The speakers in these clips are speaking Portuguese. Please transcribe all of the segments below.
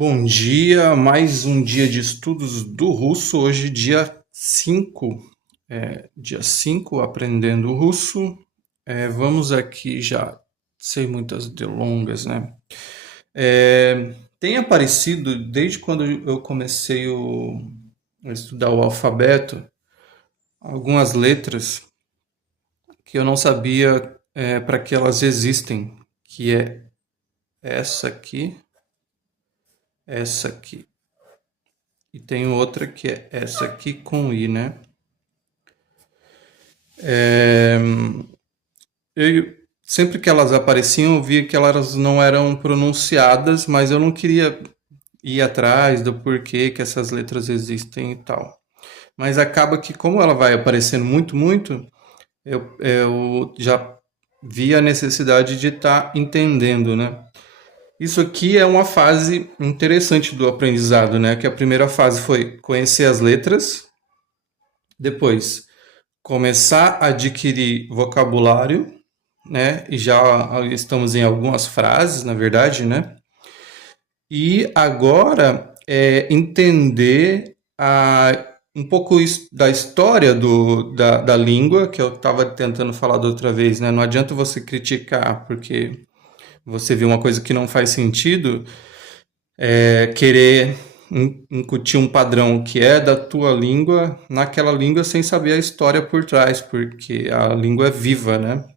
Bom dia, mais um dia de estudos do russo. Hoje, dia 5, aprendendo russo. Vamos aqui já, sem muitas delongas, né? Tem aparecido, desde quando eu comecei a estudar o alfabeto, algumas letras que eu não sabia para que elas existem, que é essa aqui, essa aqui. E tem outra que é essa aqui com I, né? Eu, sempre que elas apareciam, eu via que elas não eram pronunciadas, mas eu não queria ir atrás do porquê que essas letras existem e tal. Mas acaba que, como ela vai aparecendo muito, eu já vi a necessidade de estar entendendo, né? Isso aqui é uma fase interessante do aprendizado, né? Que a primeira fase foi conhecer as letras, depois começar a adquirir vocabulário, né? E já estamos em algumas frases, na verdade, né? E agora entender um pouco da história da língua, que eu estava tentando falar da outra vez, né? Não adianta você criticar porque você vê uma coisa que não faz sentido, querer incutir um padrão que é da tua língua naquela língua sem saber a história por trás, porque a língua é viva, né?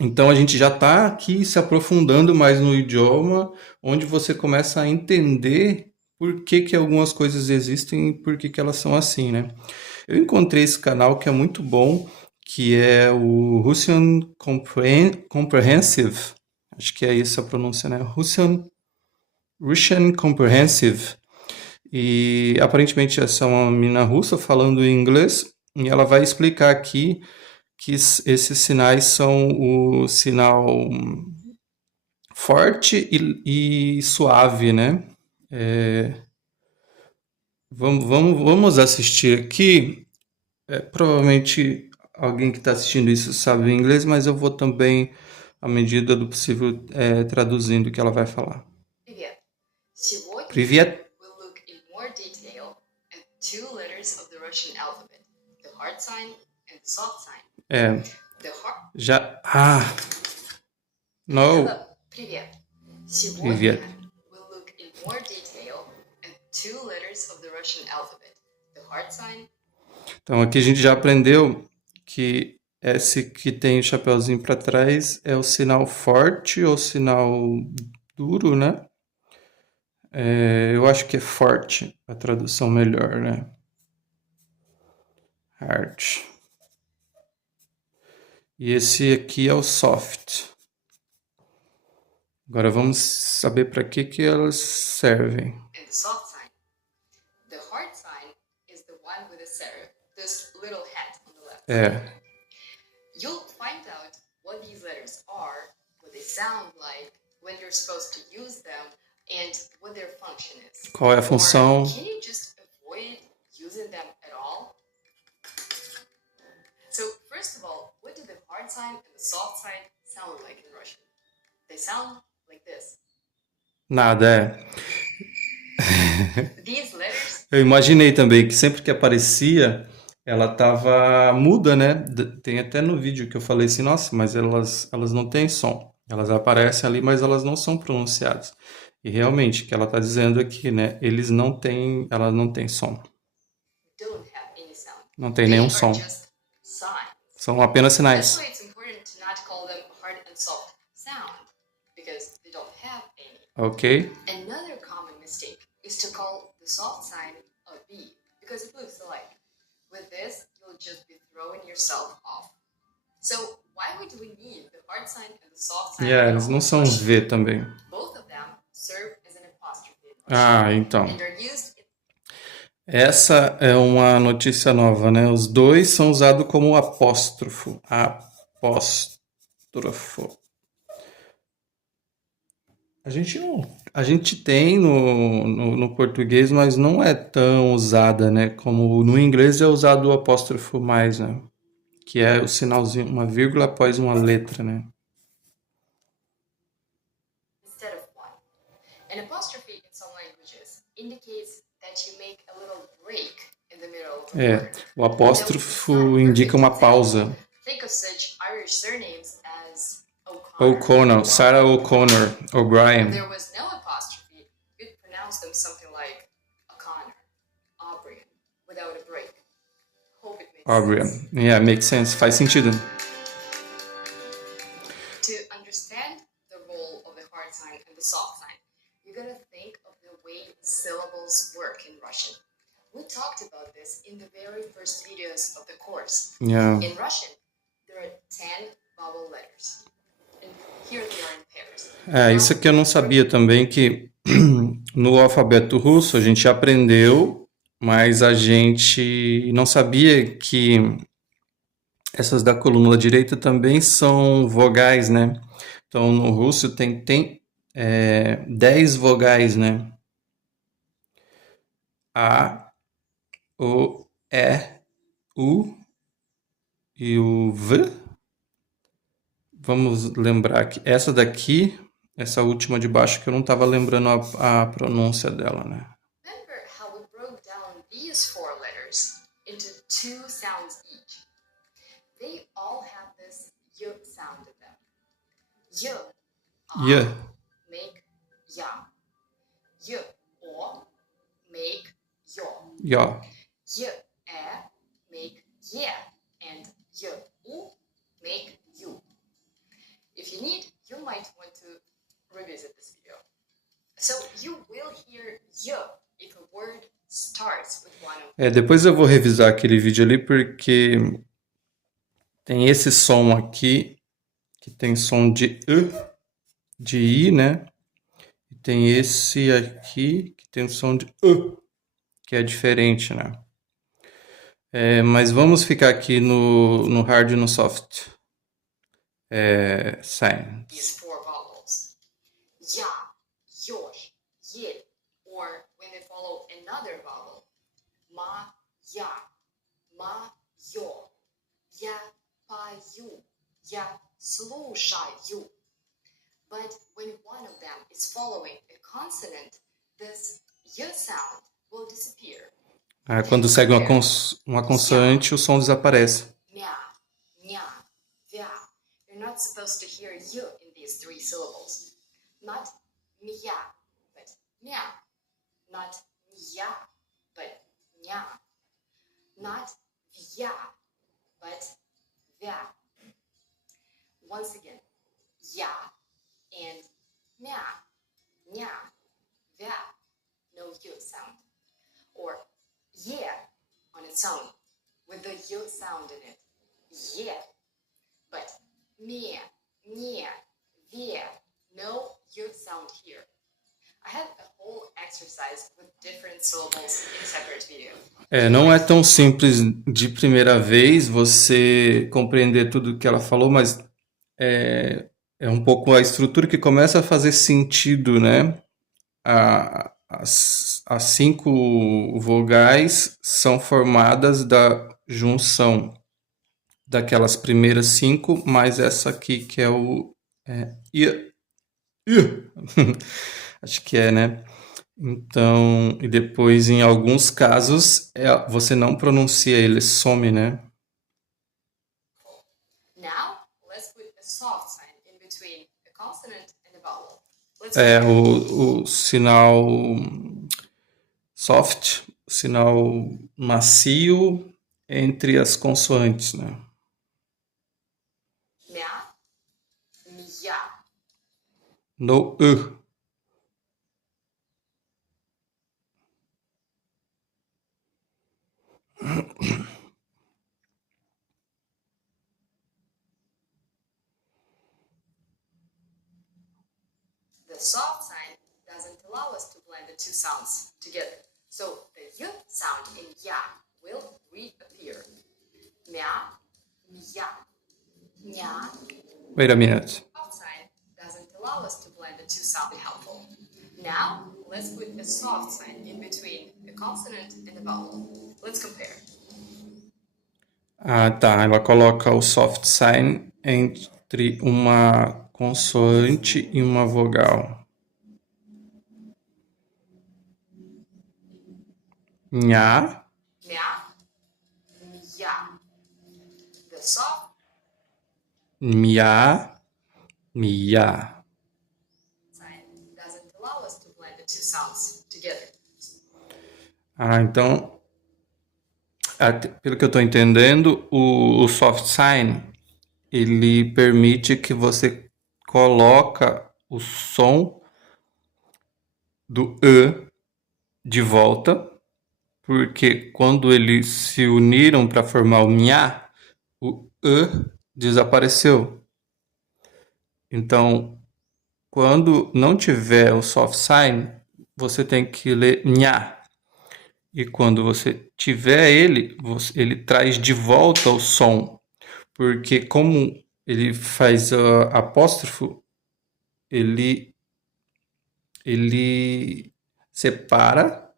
Então a gente já está aqui se aprofundando mais no idioma, onde você começa a entender por que que algumas coisas existem e por que que elas são assim, né? Eu encontrei esse canal que é muito bom, que é o Russian Comprehensive. Acho que é isso a pronúncia, né? Russian Comprehensive. E aparentemente essa é uma menina russa falando inglês e ela vai explicar aqui que esses sinais são o sinal forte e suave, né? Vamos assistir aqui. Provavelmente alguém que está assistindo isso sabe inglês, mas eu vou também, à medida do possível, traduzindo o que ela vai falar. Привет. Сегодня Привет. we'll look in more detail at two letters of the Russian alphabet, the hard sign and the soft sign. The hard... Já. No. Hello. Привет. Сегодня Привет. we'll look in more detail at two letters of the Russian alphabet, the hard sign. Então aqui a gente já aprendeu que esse que tem o chapeuzinho para trás é o sinal forte ou sinal duro, né? Eu acho que é forte a tradução melhor, né? Hard. E esse aqui é o soft. Agora vamos saber para que elas servem. And the soft sign. The hard sign is the one with the serif, this little hat on the left. You'll find out what these letters are, what they sound like, when you're supposed to use them, and what their function is. Qual é a função? Or can you just avoid using them at all? So first of all, what do the hard sign and the soft sign sound like in Russian? They sound like this. Nada, These letters... Eu imaginei também que sempre que aparecia, ela tava muda, né? Tem até no vídeo que eu falei assim, nossa, mas elas não têm som. Elas aparecem ali, mas elas não são pronunciadas. E realmente, o que ela está dizendo aqui, né? Elas não têm som. don't have any sound. Não tem nenhum som. They are just signs. São apenas That's sinais. why it's important to not call them hard and soft sound, because they don't have any. Ok? Another common mistake is to call the soft sign a V, because it looks alike. With this, you'll just be throwing yourself off. So why would we need the hard sign and the soft sign? Eles não são V também. Both of them serve as an apostrophe in Russian, Então. and are used in... Essa é uma notícia nova, né? Os dois são usados como apóstrofo. Apóstrofo. A gente tem no português, mas não é tão usada, né? Como no inglês é usado o apóstrofo mais, né? Que é o sinalzinho, uma vírgula após uma letra, né? instead of one. An apostrophe in in some languages indicates that you make a little break in the middle of the word. O apóstrofo indica uma pausa. Think of such Irish surnames as O'Connor, Sarah O'Connor, O'Brien. If there was no apostrophe, you'd pronounce them something like O'Connor, O'Brien, without a break. Hope it makes O'Brien. sense. Yeah, makes sense. Faz sentido. To understand the role of the hard sign and the soft sign, you're going to think of the way syllables work in Russian. We talked about this in the very first videos of the course. Yeah. In Russian, there are 10 vowel letters. And here they are in pairs. Isso aqui eu não sabia também, que no alfabeto russo a gente aprendeu, mas a gente não sabia que essas da coluna direita também são vogais, né? Então, no russo tem 10 vogais, né? A, O, E, U e o V. Vamos lembrar que essa daqui, essa última de baixo, que eu não estava lembrando a pronúncia dela, né? Remember how we broke down these 4 letters into 2 sounds each? They all have this y sound in them. Y, Y. make ya. Y, o, make yo. Yo. Y, make yeah. And y, u, make you. If you need, you might want to revisit this video. So you will hear y if a word starts with one of them. Depois eu vou revisar aquele vídeo ali, porque tem esse som aqui, que tem som de E, de I, né? E tem esse aqui, que tem o som de E, que é diferente, né? Mas vamos ficar aqui no hard e no soft sign. These 4 vowels. Ya, yosh, ye, or when they follow another vowel. Ma, ya, yo, я пою, я слушаю. But when one of them is following a consonant, this y sound will disappear. Quando segue uma consoante, o som desaparece. Mya, nya, vya. You're not supposed to hear y in these 3 syllables. Not mya, but mya. Not mya, but nya. Not vya, but vya. Once again, ya and mya, nya, vya. No y sound. Or yeah on its own, with the y sound in it. Yeah. But mia, nya, via, no y sound here. I have a whole exercise with different syllables in a separate video. Não é tão simples de primeira vez você compreender tudo que ela falou, mas é um pouco a estrutura que começa a fazer sentido, né? As 5 vogais são formadas da junção daquelas primeiras 5, mais essa aqui que é o I. Acho que né? Então, e depois em alguns casos você não pronuncia, ele some, né? Now, let's put a soft sign in between a consonant and a vowel. O sinal soft, o sinal macio entre as consoantes, né? Mya, mya. No E. The soft sign doesn't allow us to blend the 2 sounds together. So the y sound in ya will reappear. Mya, mya, nya. Wait a minute. Soft sign doesn't allow us to blend the 2 sounds helpful. Now, let's put a soft sign in between the consonant and the vowel. Let's compare. Tá. Ela coloca o soft sign entre uma consoante e uma vogal. Nha. Mia, mia. The soft Mia. Mia. sign doesn't allow us to blend the two sounds together. Então, pelo que eu estou entendendo, o soft sign ele permite que você coloca o som do E de volta, porque quando eles se uniram para formar o Nha, o E desapareceu. Então, quando não tiver o soft sign, você tem que ler Nha. E quando você tiver ele, ele traz de volta o som. Porque como ele faz apóstrofo, ele separa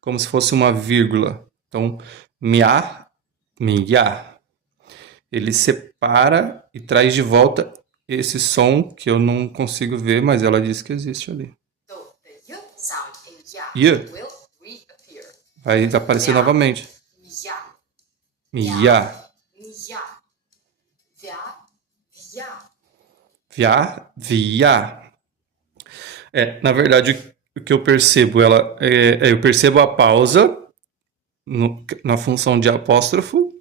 como se fosse uma vírgula. Então, miá, miá. Ele separa e traz de volta esse som que eu não consigo ver, mas ela diz que existe ali. So the y sound in ya Y will reappear. vai aparecer Mia, novamente. mia, Miá, mia. Via, via. viá, viá. Na verdade, o que eu percebo, eu percebo a pausa na função de apóstrofo,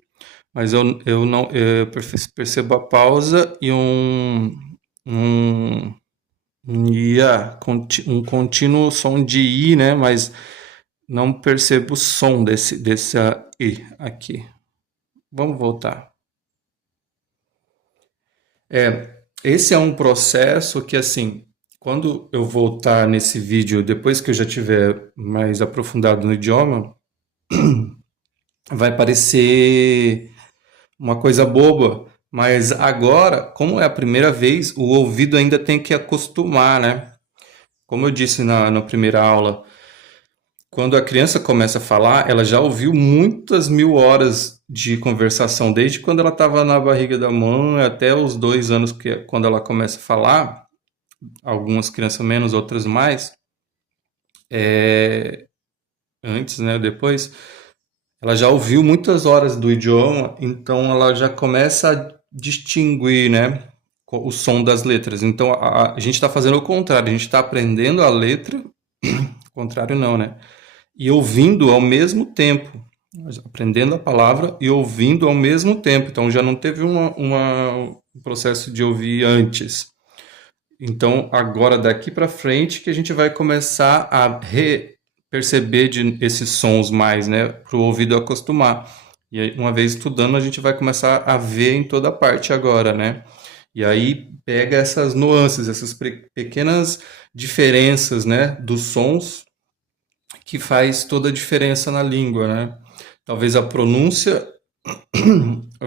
mas eu não eu percebo a pausa e um um contínuo som de i, né? Mas não percebo o som desse i aqui. Vamos voltar. Esse é um processo que, assim, quando eu voltar nesse vídeo, depois que eu já tiver mais aprofundado no idioma, vai parecer uma coisa boba, mas agora, como é a primeira vez, o ouvido ainda tem que acostumar, né? Como eu disse na primeira aula, quando a criança começa a falar, ela já ouviu muitas mil horas de conversação, desde quando ela estava na barriga da mãe até os 2 anos, que é quando ela começa a falar, algumas crianças menos, outras mais, antes, né, depois, ela já ouviu muitas horas do idioma, então ela já começa a distinguir, né, o som das letras. Então a gente está fazendo o contrário, a gente está aprendendo a letra, o contrário não, né? E ouvindo ao mesmo tempo, aprendendo a palavra e ouvindo ao mesmo tempo. Então já não teve um processo de ouvir antes. Então agora daqui para frente que a gente vai começar a perceber esses sons mais, né, para o ouvido acostumar. E aí, uma vez estudando, a gente vai começar a ver em toda parte agora, né? E aí pega essas nuances, essas pequenas diferenças, né, dos sons que faz toda a diferença na língua, né? Talvez a pronúncia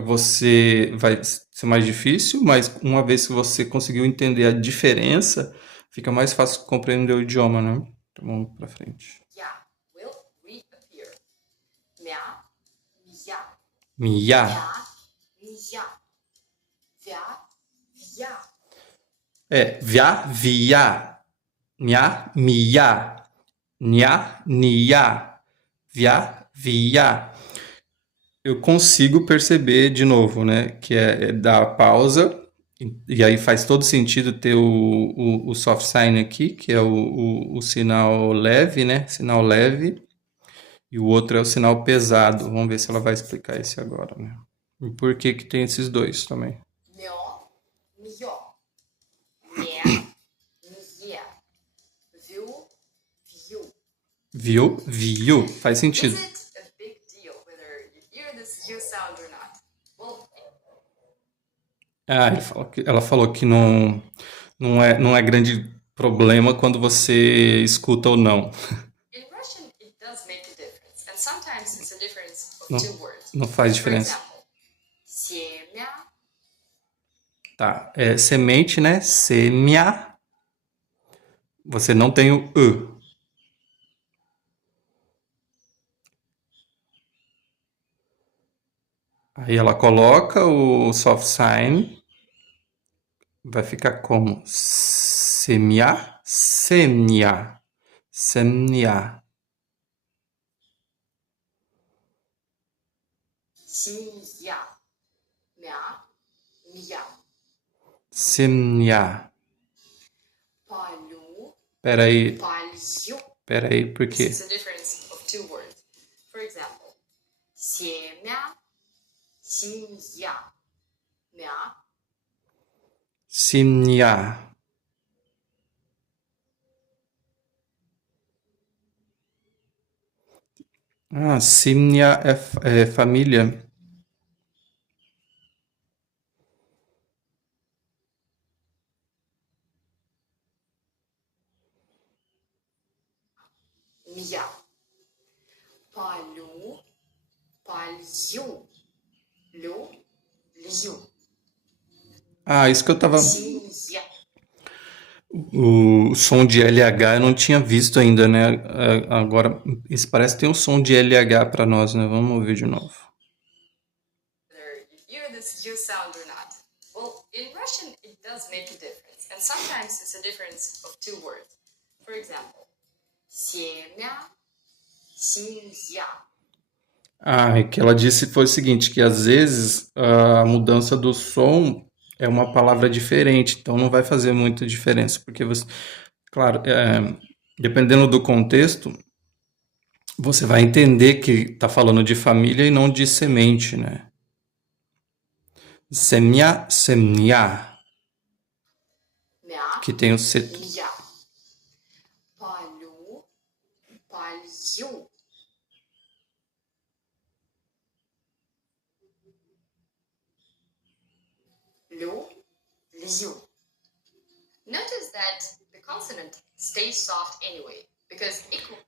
você vai ser mais difícil, mas uma vez que você conseguiu entender a diferença, fica mais fácil compreender o idioma, né? Então vamos para frente. Ya will reappear. Mia, mia. Mia. Mia, mia. Via, via. Via, via. Mia, mia. Nha, nia. Via, via. Eu consigo perceber de novo, né? Que é dar pausa, e aí faz todo sentido ter o soft sign aqui, que é o sinal leve, né? Sinal leve. E o outro é o sinal pesado. Vamos ver se ela vai explicar esse agora, né? E por que que tem esses dois também? Mio, mio. Mia, mia. Viu, viu. Viu? Viu. Faz sentido. Is it a big deal whether you hear this U sound or not? Well, Ela falou que não é grande problema quando você escuta ou não. in Russian, it does make a difference, and sometimes it's a difference of Não, two words. não faz For diferença. example, семя, Tá, semente, né? Semia. Você não tem o E. Aí ela coloca o soft sign. Vai ficar como semia, semia, semia. Xia, mia, mia. Simnya. Palhu, Peraí, palhu. por This quê? is a difference of two words. For example, xie xia, mia. Simnya. Ah, Simnya é família. Mia. Palhu, palhu. Liu, liu. Ah, isso que eu tava. Xia. O som de LH eu não tinha visto ainda, né? Agora, isso parece que tem um som de LH para nós, né? Vamos ouvir de novo. Whether you hear this U sound or not. Well, in Russian, it does make a difference. And sometimes it's a difference of two words. For example, xia, xia. Ah, e que ela disse foi o seguinte, que às vezes a mudança do som é uma palavra diferente, então não vai fazer muita diferença, porque você, claro, dependendo do contexto, você vai entender que está falando de família e não de semente, né? Semia, semia, Mia, que tem o C. mia. Palhu, palhu. Liu, liu. Notice that the consonant stays soft anyway, because equal.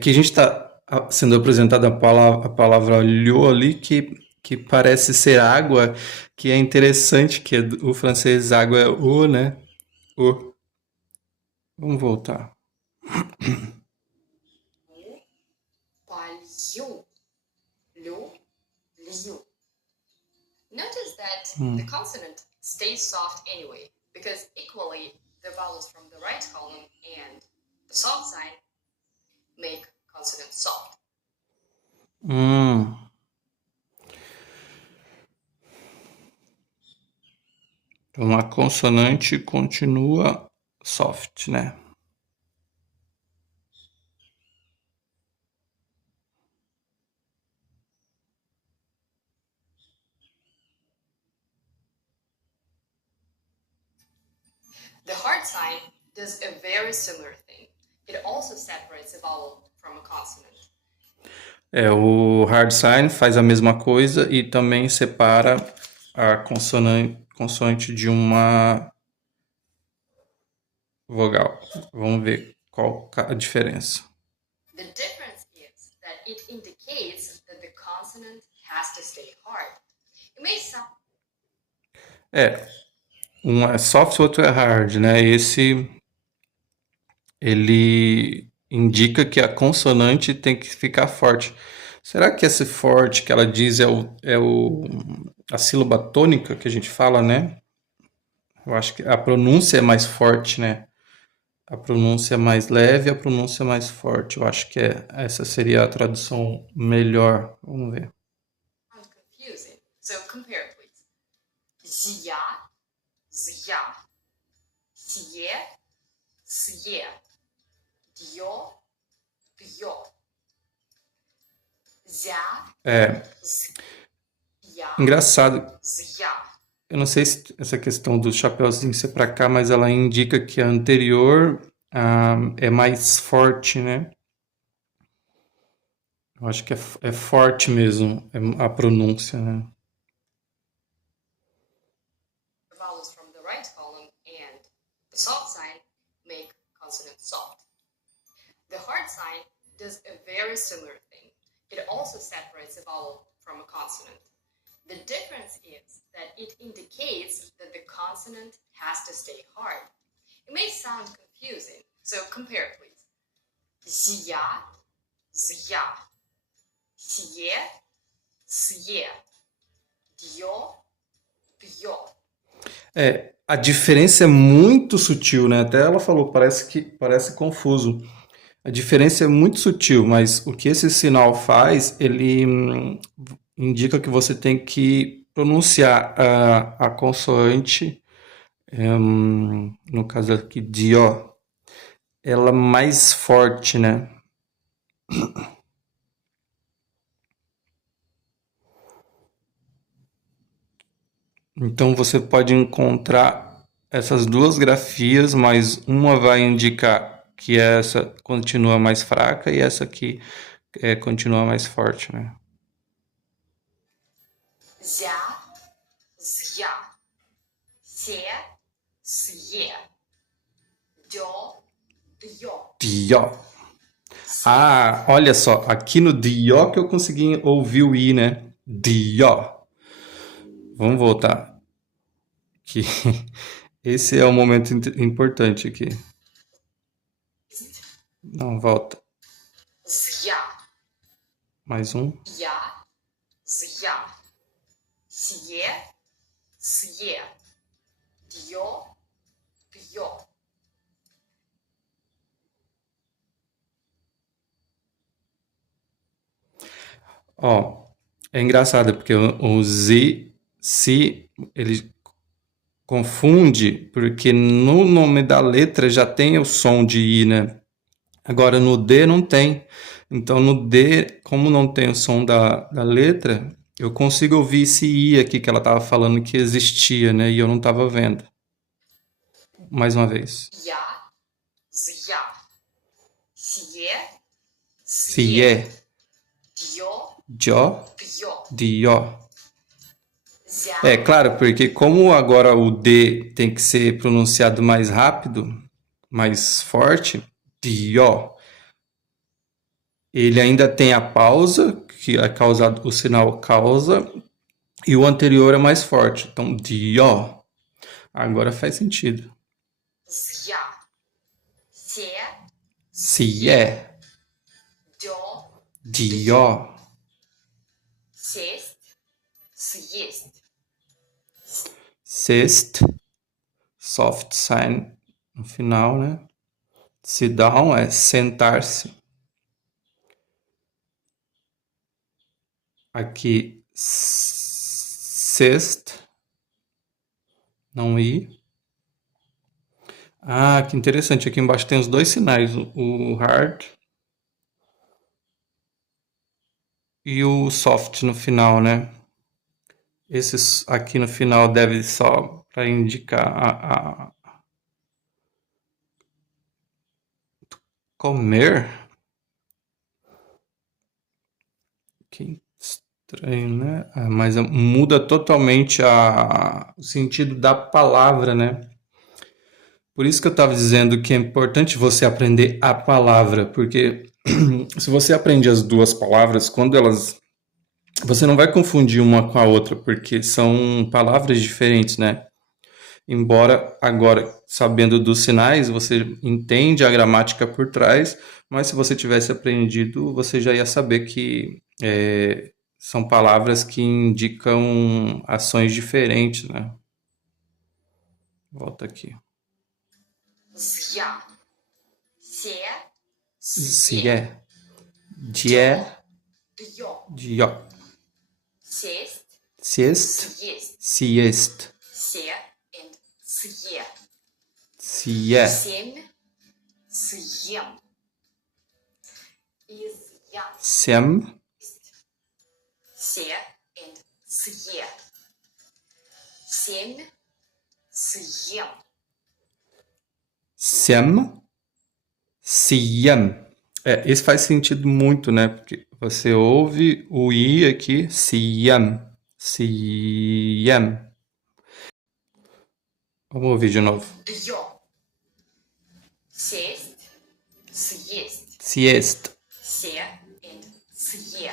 Que a gente está sendo apresentada a palavra liu ali, que parece ser água, que é interessante, que o francês água é o, né? O. Vamos voltar. Palhu, liu, liu. Notice that the consonant stays soft anyway, because equally the vowels from the right column and the soft sign make consonant soft. Então a consonante continua soft, né? The hard sign does a very similar thing. It also separates a vowel from a consonant. O hard sign faz a mesma coisa e também separa a consoante de uma vogal. Vamos ver qual a diferença. The difference is that it indicates that the consonant has to stay hard. It may sound. Um é soft, o outro é hard, né? Esse ele indica que a consonante tem que ficar forte. Será que esse forte que ela diz a sílaba tônica que a gente fala, né? Eu acho que a pronúncia é mais forte, né? A pronúncia é mais leve, a pronúncia é mais forte. Eu acho que essa seria a tradução melhor. Vamos ver. Confusing. So compare, please. Zia, zia. Xie, xie. Dio, dio. Zia, zia, Engraçado. zia. Eu não sei se essa questão do chapeuzinho ser pra cá, mas ela indica que a anterior é mais forte, né? Eu acho que é forte mesmo a pronúncia, né? The vowels from the right column and the soft sign make consonant soft. The hard sign does a very similar thing. It also separates a vowel from a consonant. The difference is that it indicates that the consonant has to stay hard. It may sound confusing, so compare, please. Zia, zia. Xie, xie. Dio, dio. A diferença é muito sutil, né? Até ela falou, parece confuso. A diferença é muito sutil, mas o que esse sinal faz, ele indica que você tem que pronunciar a consoante, no caso aqui, dio, ela mais forte, né? Então você pode encontrar essas duas grafias, mas uma vai indicar que essa continua mais fraca e essa aqui continua mais forte, né? Zia, zia. Se, sie. Dio, dio. Dio. Ah, olha só, aqui no dio que eu consegui ouvir o i, né? Dio. Vamos voltar. Que esse é um momento importante aqui. Não, volta. Zia, Mais um. ya, zia. Sie, sie. Dio, dio. Ó, é engraçado porque o Z, si, ele confunde porque no nome da letra já tem o som de I, né? Agora no D não tem. Então no D, como não tem o som da letra, eu consigo ouvir esse I aqui que ela estava falando que existia, né? E eu não estava vendo. Mais uma vez. Ya, zia. Sie, Si é Dio, Dio, dio. Dio. Zia, É claro, porque como agora o D tem que ser pronunciado mais rápido, mais forte, Dio, ele ainda tem a pausa, que é causado o sinal causa, e o anterior é mais forte. Então, Dio. Agora faz sentido. zia. Sie, Si é dio. Dio. Сесть, съесть. Sest, soft sign no final, né? Sit down é sentar-se. Aqui, sexto, não i. Ah, que interessante. Aqui embaixo tem os dois sinais, o hard e o soft no final, né? Esse aqui no final deve só para indicar comer. Que estranho, né? Mas muda totalmente o sentido da palavra, né? Por isso que eu estava dizendo que é importante você aprender a palavra, porque se você aprende as duas palavras, quando elas. Você não vai confundir uma com a outra, porque são palavras diferentes, né? Embora agora, sabendo dos sinais, você entende a gramática por trás, mas se você tivesse aprendido, você já ia saber que são palavras que indicam ações diferentes, né? Volta aqui. Зя. Се, Se é, die, dio. dio. Сесть, Siest, съесть. siest, Се and съе. sie, Семь, съем. Изъям. sem, Се and съе. Семь, съем. sem, siem. Esse faz sentido muito, né? Porque você ouve o i aqui, siem, siem. Vamos ouvir de novo. Dio. Сесть, съесть. Siest, Се and съе.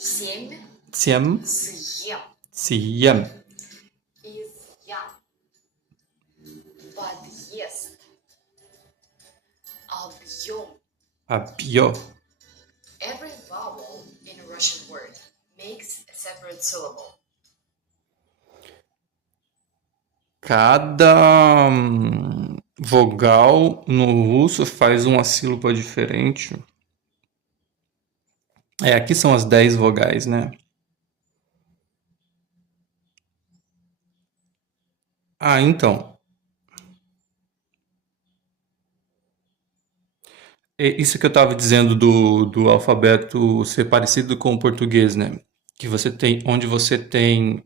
Семь, siem, съем. siem. Изъям. Подъезд. Объем. Abio. Every vowel in a Russian word makes a separate syllable. Cada vogal no russo faz uma sílaba diferente. Aqui são as 10 vogais, né? Então. Isso que eu estava dizendo do alfabeto ser parecido com o português, né? Que você tem, onde você tem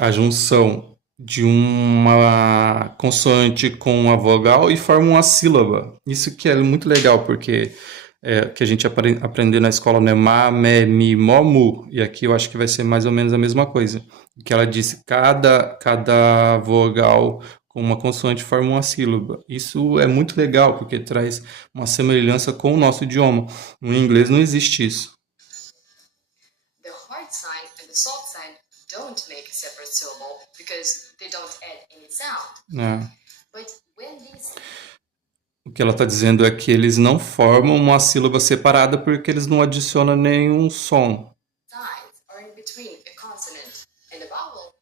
a junção de uma consoante com uma vogal e forma uma sílaba. Isso que é muito legal, porque que a gente aprendeu na escola, né? Ma, me, mi, mo, mu. E aqui eu acho que vai ser mais ou menos a mesma coisa. Que ela disse cada vogal com uma consoante forma uma sílaba. Isso é muito legal, porque traz uma semelhança com o nosso idioma. No inglês não existe isso. The hard sign and the soft sign don't make a separate syllable because they don't add any sound. É. But when these O que ela está dizendo é que eles não formam uma sílaba separada porque eles não adicionam nenhum som. signs are in between a consonant and a vowel,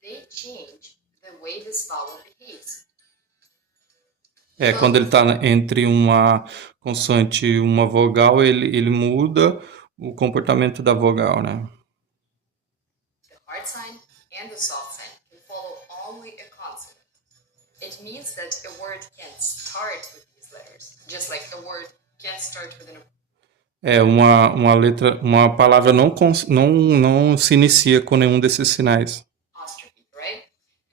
they change the way this vowel behaves. Quando ele está entre uma consoante e uma vogal, ele muda o comportamento da vogal, né? The hard sign and the soft sign can follow only a consonant. It means that a word can't start with these letters, just like a word can't start with an Uma letra, uma palavra não se inicia com nenhum desses sinais. apostrophe, right?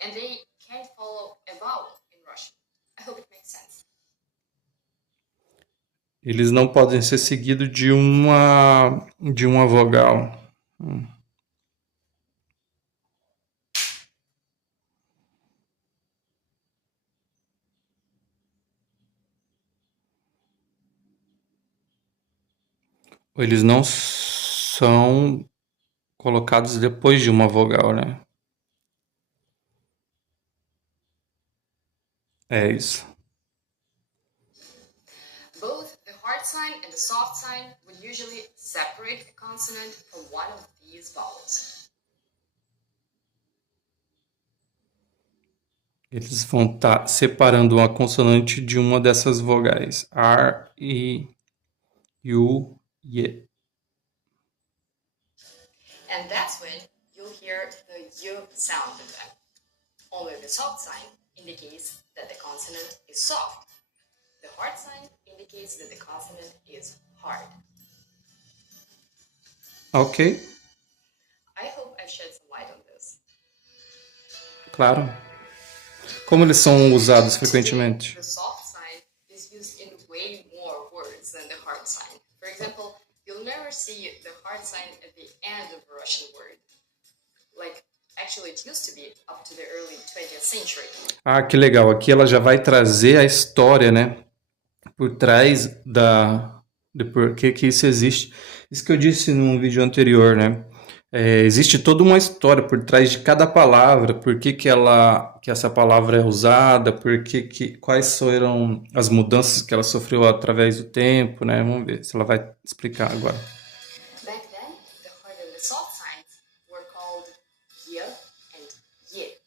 And they can't follow a vowel in Russian. I hope it makes sense. Eles não podem ser seguidos de uma vogal. Eles não são colocados depois de uma vogal, né? É isso. Both the hard sign and the soft sign would usually separate a consonant from one of these vowels. Eles vão estar separando uma consoante de uma dessas vogais. R, I, U, Y. And that's when you'll hear the U sound in them. Only the soft sign indicates that the consonant is soft. The hard sign indicates that the consonant is hard. Ok, I hope I've shed some light on this. claro. Como eles são usados frequentemente? The soft sign is used in way more words than the hard sign. For example, you'll never see the hard sign at the end of a Russian word. Like, actually, it used to be up to the early 20th century. Que legal. Aqui ela já vai trazer a história, né? Por trás de por que isso existe. Isso que eu disse num vídeo anterior, né? Existe toda uma história por trás de cada palavra, por que essa palavra é usada, quais foram as mudanças que ela sofreu através do tempo, né? Vamos ver se ela vai explicar agora. Back then, the hard and the soft signs were called y and y.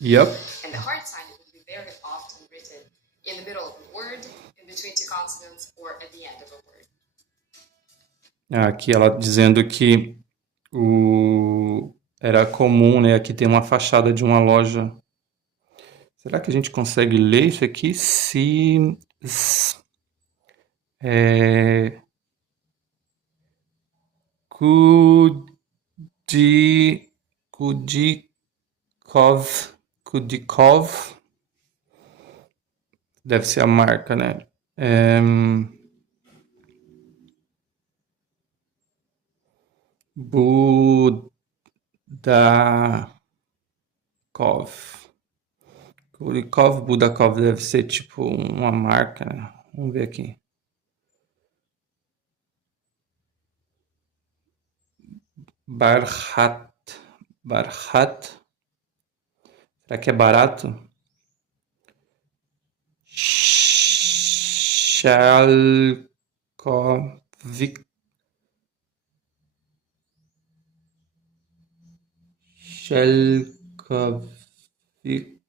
Yep. And the hard sign would be very often written in the middle of a word, in between two consonants, or at the end of a word. Aqui ela dizendo que era comum, né? Aqui tem uma fachada de uma loja. Será que a gente consegue ler isso aqui? Kudikov. Deve ser a marca, né? Budakov deve ser tipo uma marca, né? Vamos ver aqui. Barhat. Será que é barato? Shalkovik.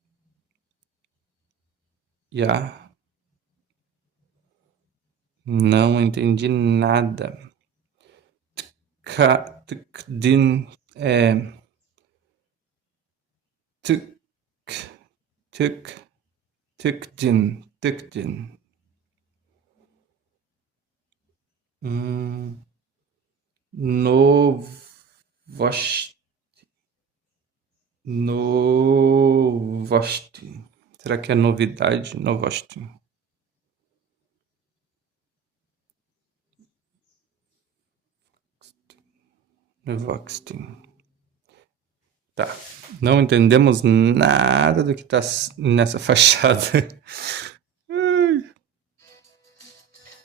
Ja. Não entendi nada. Tkdin é tuk tuk tukdin. Novosti. Novosti. Será que é novidade? Novosti. Novosti. Tá. Não entendemos nada do que tá nessa fachada.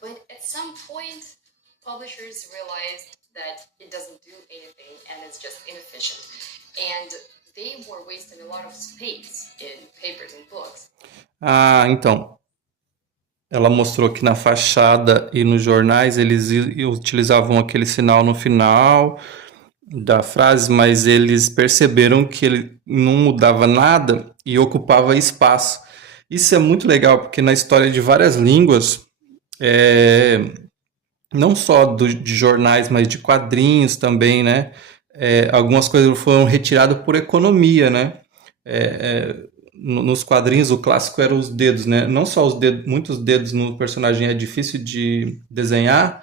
But at some point, publishers realized that it doesn't do anything and it's just inefficient. And they were wasting a lot of space in papers and books. Ah, então. Ela mostrou que na fachada e nos jornais eles utilizavam aquele sinal no final da frase, mas eles perceberam que ele não mudava nada e ocupava espaço. Isso é muito legal, porque na história de várias línguas, não só de jornais, mas de quadrinhos também, né? Algumas coisas foram retiradas por economia, né? Nos quadrinhos, o clássico eram os dedos, né? Não só os dedos, muitos dedos no personagem é difícil de desenhar,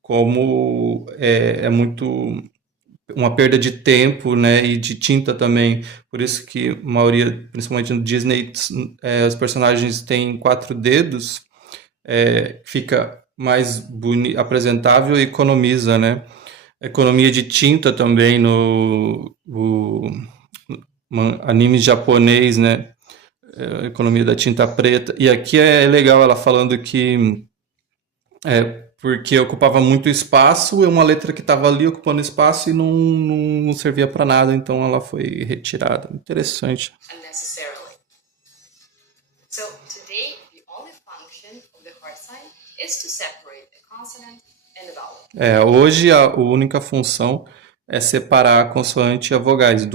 como é muito uma perda de tempo, né, e de tinta também. Por isso que a maioria, principalmente no Disney, os personagens têm 4 dedos, fica mais apresentável e economiza, né? Economia de tinta também no anime japonês, né? Economia da tinta preta. E aqui é legal ela falando que porque ocupava muito espaço, é uma letra que estava ali ocupando espaço e não servia para nada, então ela foi retirada. Interessante. Unnecessarily. So today, the only function of the heart sign is to separate a consonant and a vowel. Hoje a única função é separar a consoante e a vogais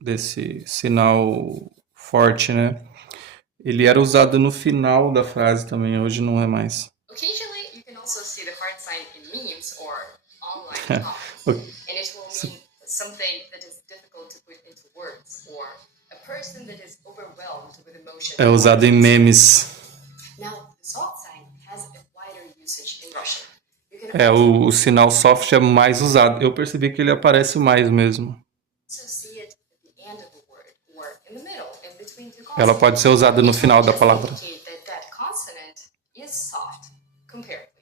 desse sinal forte, né? Ele era usado no final da frase também, hoje não é mais. Occasionally, you can also see the heart sign in memes or online comments, and it will mean something that is difficult to put into words, or a person that is overwhelmed with emotion. É usado em memes. Now, the soft sign has a wider usage in Russian. O sinal soft é mais usado. Eu percebi que ele aparece mais mesmo. Ela pode ser usada no final da palavra. Consonant is soft. Compare,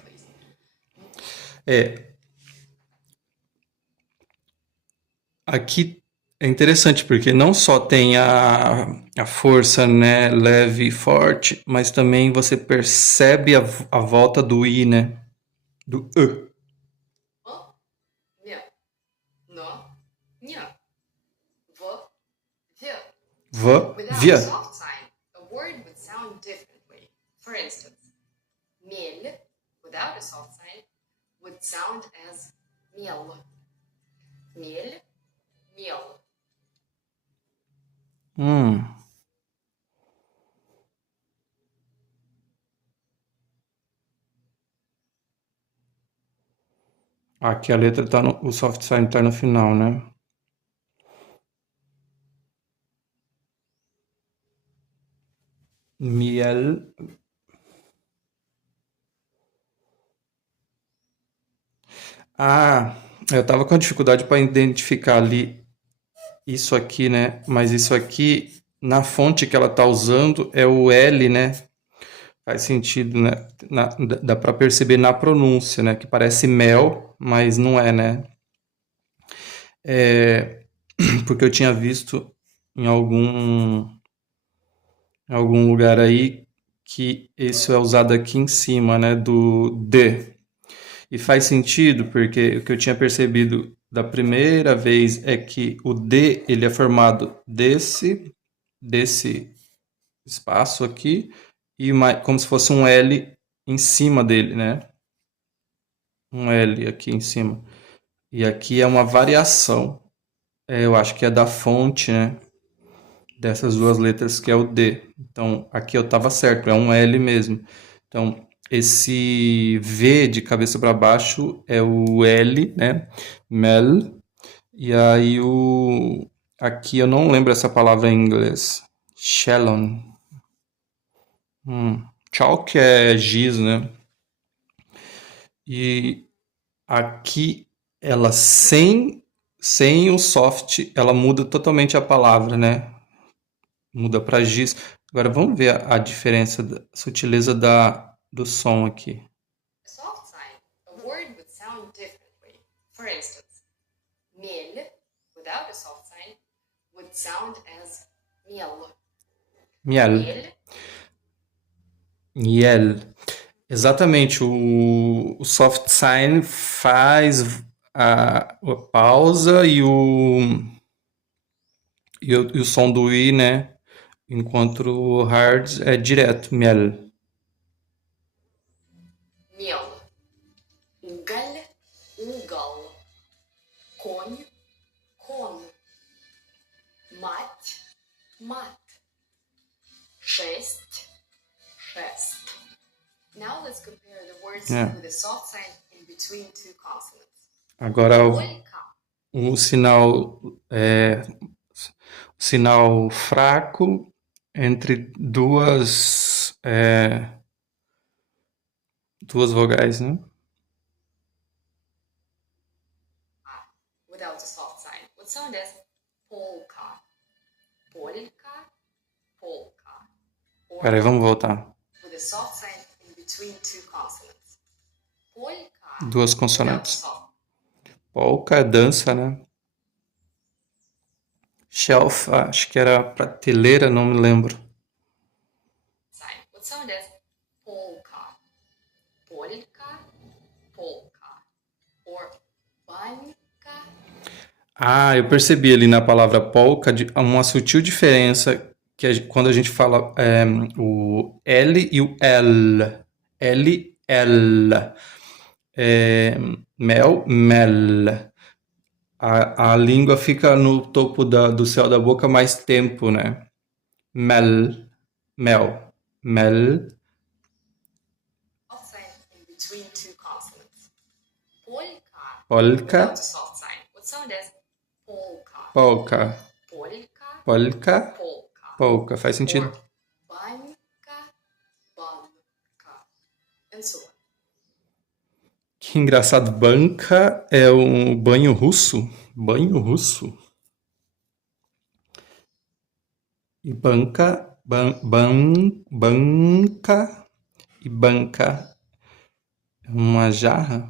please. Aqui é interessante porque não só tem a força, né, leve e forte, mas também você percebe a volta do I, né? Do E. Without a soft sign, a word would sound differently. For instance, mel, without a soft sign, would sound as miel. Mel, miel. Aqui a letra tá o soft sign tá no final, né? Miel. Eu tava com dificuldade para identificar ali isso aqui, né? Mas isso aqui, na fonte que ela tá usando, é o L, né? Faz sentido, né? Dá para perceber na pronúncia, né? Que parece mel, mas não é, né? Porque eu tinha visto em algum lugar aí que isso é usado aqui em cima, né? Do D. E faz sentido, porque o que eu tinha percebido da primeira vez é que o D ele é formado desse espaço aqui e como se fosse um L em cima dele, né? Um L aqui em cima. E aqui é uma variação. Eu acho que é da fonte, né? Dessas duas letras que é o D. Então, aqui eu estava certo, é um L mesmo. Então, esse V de cabeça para baixo é o L, né? Mel. E aí aqui eu não lembro essa palavra em inglês. Shallon. Chalk é giz, né? E aqui ela sem o soft, ela muda totalmente a palavra, né? Muda para giz. Agora vamos ver a diferença, a sutileza do som aqui. A soft sign, a word would sound differently. For instance, mel, without a soft sign, would sound as miel. Miel. Miel. Exatamente, o soft sign faz a pausa e o som do I, né? Enquanto o hard é direto, miel. Miel. Ugal, ugal. Конь, кон. Мать, мат. Шесть, шест. Now let's compare the words with a soft sign in between two consonants. Agora o sinal fraco entre duas vogais, né? Without a soft sign would sound as polka. Polka, polka. Peraí, vamos voltar. With a soft sign in between two consonants. Polka. Duas consoantes. Polka é dança, né? Shelf, acho que era prateleira, não me lembro. Sign would sound as polka. Polka, polka. Or banka. Eu percebi ali na palavra polka uma sutil diferença que quando a gente fala o L e o L. L, L. Mel, mel. A língua fica no topo do céu da boca mais tempo, né? Mel, mel, mel. Soft sign in between two consonants. Polka. Polka. Without a soft sign would sound as polka. Polka. Polka. Polka. Polka. Polka. Faz sentido. Or banka, banka. And so on. Que engraçado, banca é um banho russo. Banho russo. E banca, banca e banca é uma jarra.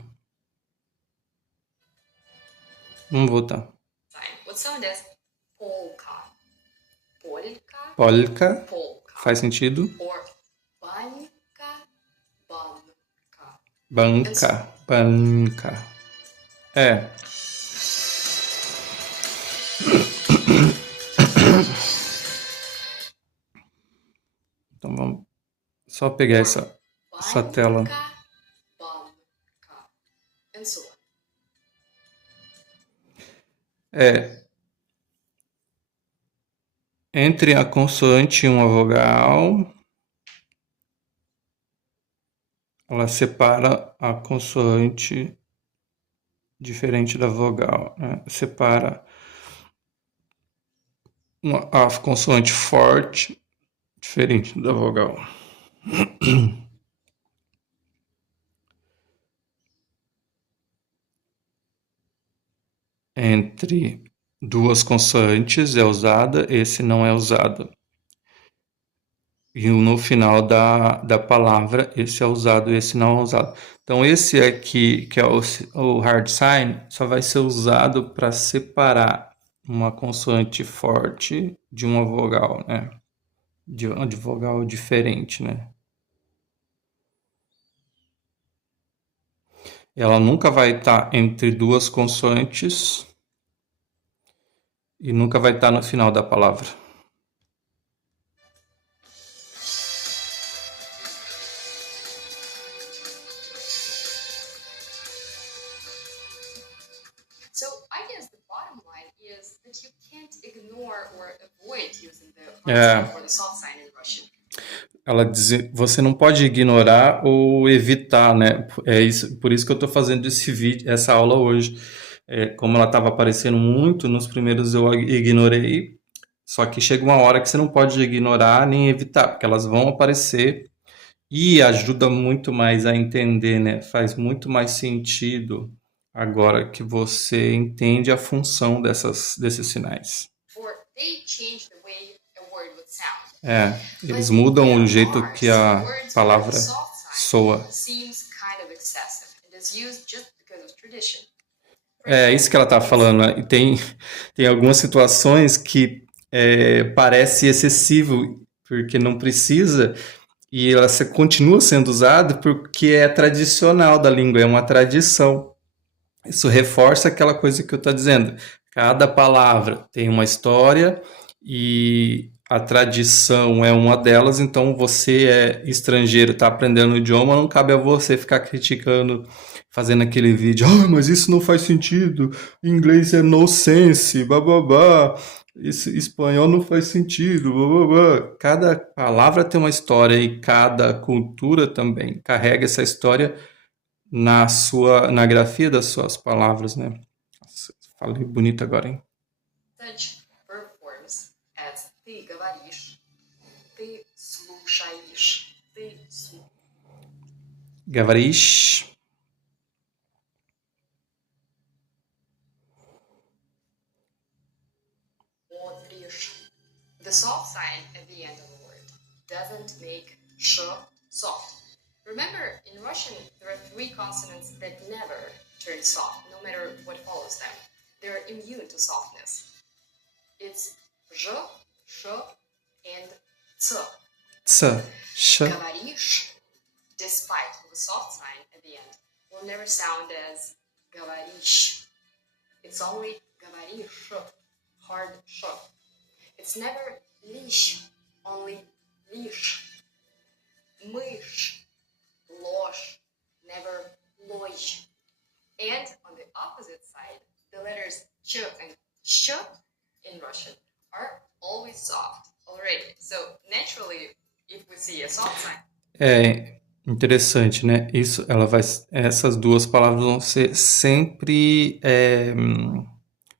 Vamos voltar. What sound as polka? Polka. Polka. Polka. Faz sentido. Or banka, banka. Banca, banca. Então vamos só pegar essa tela. Banka. And so on. Entre a consoante e uma vogal, ela separa a consoante diferente da vogal, né? Separa a consoante forte diferente da vogal. Entre duas consoantes é usada, esse não é usado. E no final da palavra, esse é usado, esse não é usado. Então, esse aqui, que é o hard sign, só vai ser usado para separar uma consoante forte de uma vogal, né? De vogal diferente, né? Ela nunca vai estar entre duas consoantes e nunca vai estar no final da palavra. É, for the soft sign in Russian. ela diz, você não pode ignorar ou evitar, né? É isso, por isso que eu estou fazendo esse vídeo, essa aula hoje. Como ela estava aparecendo muito, nos primeiros eu ignorei, só que chega uma hora que você não pode ignorar nem evitar, porque elas vão aparecer e ajuda muito mais a entender, né? Faz muito mais sentido agora que você entende a função desses sinais. For they change the way a word would sound. Eles But mudam there o jeito are que some a words where the palavra soft sign soa. seems kind of excessive and is used just because of tradition. É isso que ela está falando, né? E tem algumas situações que parece excessivo, porque não precisa, e ela continua sendo usada porque é tradicional da língua, é uma tradição. Isso reforça aquela coisa que eu estou dizendo. Cada palavra tem uma história e a tradição é uma delas, então você é estrangeiro, está aprendendo o idioma, não cabe a você ficar criticando, fazendo aquele vídeo, mas isso não faz sentido, inglês é nonsense, bababá, esse espanhol não faz sentido, bababá. Cada palavra tem uma história e cada cultura também carrega essa história na grafia das suas palavras, né? Nossa, falei bonito agora, hein? Such verb forms as ты говоришь, ты слушаешь, ты Говоришь. смотришь. The soft sign at the end of a word doesn't make sh soft. Remember, in Russian, there are 3 consonants that never turn soft, no matter what follows them. They're immune to softness. It's zh, sh, and ц. Ц. Ш. Говоришь, despite the soft sign at the end, will never sound as говоришь. It's only говоришь, hard sh. It's never лишь, only лишь. Мышь, ложь, never ложь. And on the opposite side, the letters ch and sh in Russian are always soft already. So naturally, if we see a soft sign. É interessante, né? Essas duas palavras vão ser sempre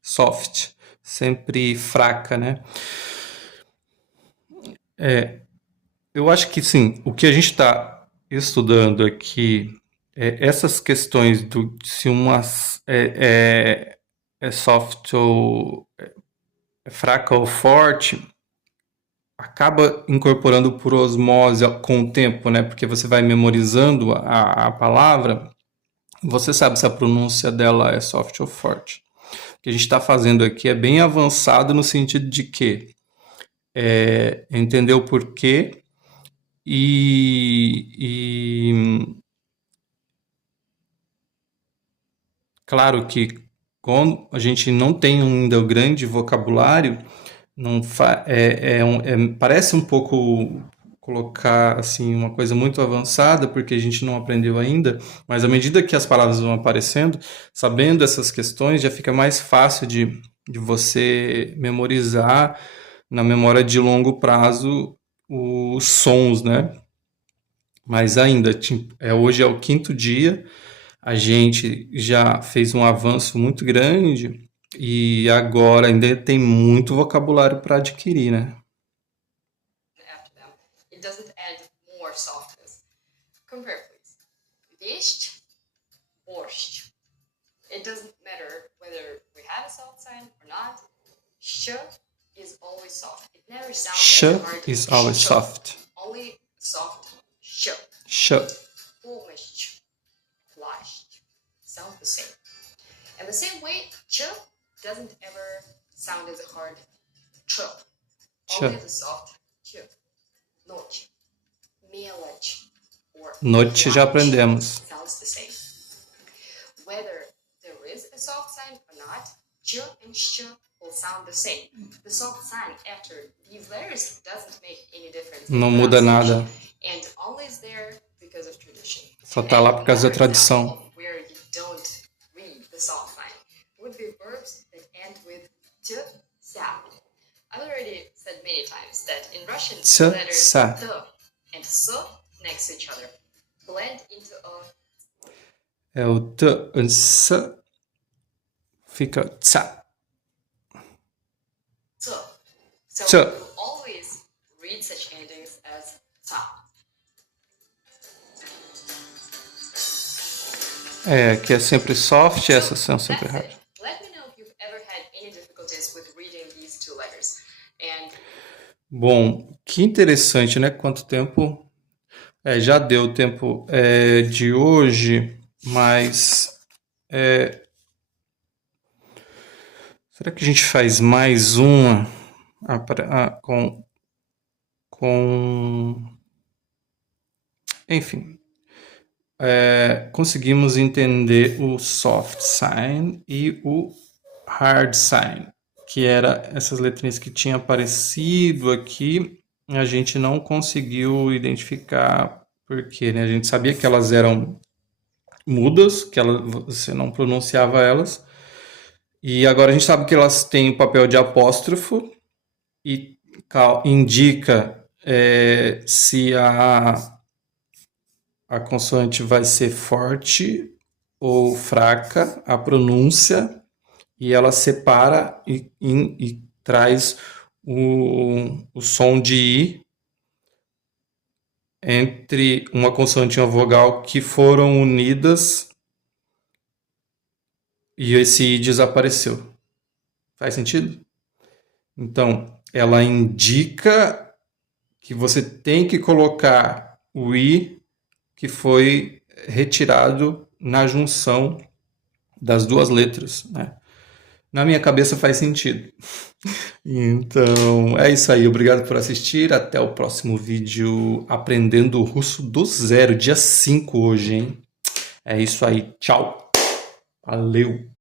soft, sempre fraca, né? Eu acho que sim, o que a gente está estudando aqui essas questões do se uma é soft ou é fraca ou forte, acaba incorporando por osmose com o tempo, né? Porque você vai memorizando a palavra, você sabe se a pronúncia dela é soft ou forte. O que a gente está fazendo aqui é bem avançado no sentido de que entender o porquê e claro que quando a gente não tem ainda o grande vocabulário, não parece um pouco colocar assim uma coisa muito avançada porque a gente não aprendeu ainda, mas à medida que as palavras vão aparecendo, sabendo essas questões, já fica mais fácil de você memorizar na memória de longo prazo os sons, né? Mas ainda, hoje é o 5º dia, a gente já fez um avanço muito grande e agora ainda tem muito vocabulário para adquirir, né? After them, it doesn't add more softness. Compare, please. Есть, борщ. It doesn't matter whether we have a soft sign or not. Sh is always soft. It never sounds Sh as hard. is always soft. Only soft sh. Sh. Помощь, плащ. Sounds the same. And the same way, ch doesn't ever sound as hard ch. Only as a soft ch. Ночь, мелочь, or Noite já плащ aprendemos. sounds the same. Whether there is a soft sign or not, ch and sh will sound the same. The soft sign after these letters doesn't make any difference. Não muda nada. And only is there because of tradition. Só tá lá por causa da tradição. Where you don't read the soft sign would be verbs that end with t sound. I already said said many times that in Russian, Ts, the letters sa. T and S next to each other blend into a... É o T, S, fica tsa. T. So T. you always read such endings as ta. É, que é sempre soft, essas são That's sempre it. hard. Let me know if you've ever had any difficulties with reading these two letters. And Bom, que interessante, né? Quanto tempo... já deu o tempo de hoje, mas... será que a gente faz mais uma Enfim, conseguimos entender o soft sign e o hard sign, que era essas letrinhas que tinham aparecido aqui, a gente não conseguiu identificar por quê, né? A gente sabia que elas eram mudas, que você não pronunciava elas, e agora a gente sabe que elas têm o papel de apóstrofo e indica se a consoante vai ser forte ou fraca, a pronúncia, e ela separa e traz o som de I entre uma consoante e uma vogal que foram unidas e esse I desapareceu. Faz sentido? Então, ela indica que você tem que colocar o I que foi retirado na junção das duas letras, né? Na minha cabeça faz sentido. Então, é isso aí. Obrigado por assistir. Até o próximo vídeo aprendendo russo do zero, dia 5 hoje, hein? É isso aí. Tchau. Valeu.